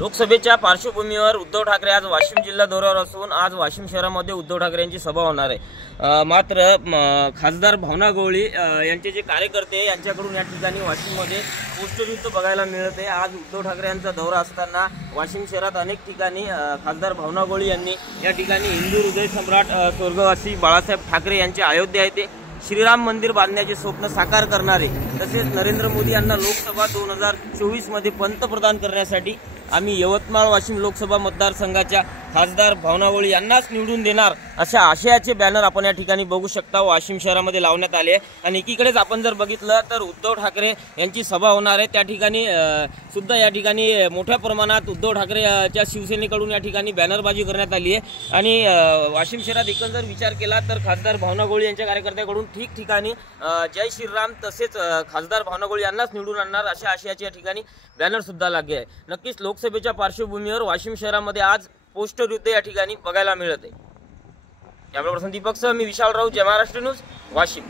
लोकसभेच्या पार्श्वभूमीवर उद्धव ठाकरे आज वाशिम जिल्हा दौऱ्यावर असून आज वाशिम शहरामध्ये उद्धव ठाकरे यांची सभा होणार आहे। मात्र खासदार भावना गवळी यांचे जे कार्यकर्ते यांच्याकडून या ठिकाणी वाशिममध्ये पोस्टर युद्ध बघायला मिळत आहे। आज उद्धव ठाकरे यांचा दौरा असताना वाशिम शहरात अनेक ठिकाणी खासदार भावना गवळी यांनी या ठिकाणी हिंदू हृदय सम्राट स्वर्गवासी बाळासाहेब ठाकरे यांचे अयोध्या येथे श्रीराम मंदिर बांधण्याचे स्वप्न साकार करणारे तसेच नरेंद्र मोदी यांना लोकसभा 2024 मध्ये पंतप्रधान करण्यासाठी आम्ही यवतमाळ वाशिम लोकसभा मतदारसंघाच्या खासदार भावना गवळी यांनाच निवडून देणार अशा आशयाचे बॅनर आपण या ठिकाणी बघू शकता वाशिम शहरामध्ये लावण्यात आले। आणि एकीकडेच आपण जर बघितलं तर उद्धव ठाकरे यांची सभा होणार आहे, त्या ठिकाणी सुद्धा या ठिकाणी मोठ्या प्रमाणात उद्धव ठाकरेच्या शिवसेनेकडून या ठिकाणी बॅनरबाजी करण्यात आली आहे। आणि वाशिम शहरात एकूण जर विचार केला तर खासदार भावना गवळी यांच्या कार्यकर्त्यांकडून ठिकठिकाणी जय श्रीराम तसेच खासदार भावना गवळी यांनाच निवडून आणणार अशा आशयाचे या ठिकाणी बॅनर सुद्धा लागले आहे। नक्कीच लोकसभेच्या पार्श्वभूमीवर वाशिम शहरामध्ये आज पोस्टर युद्ध या ठिकाणी बघायला मिळत आहे। कॅमेरा पर्सन दीपक सह मी विशाल राऊत, जय महाराष्ट्र न्यूज, वाशिम।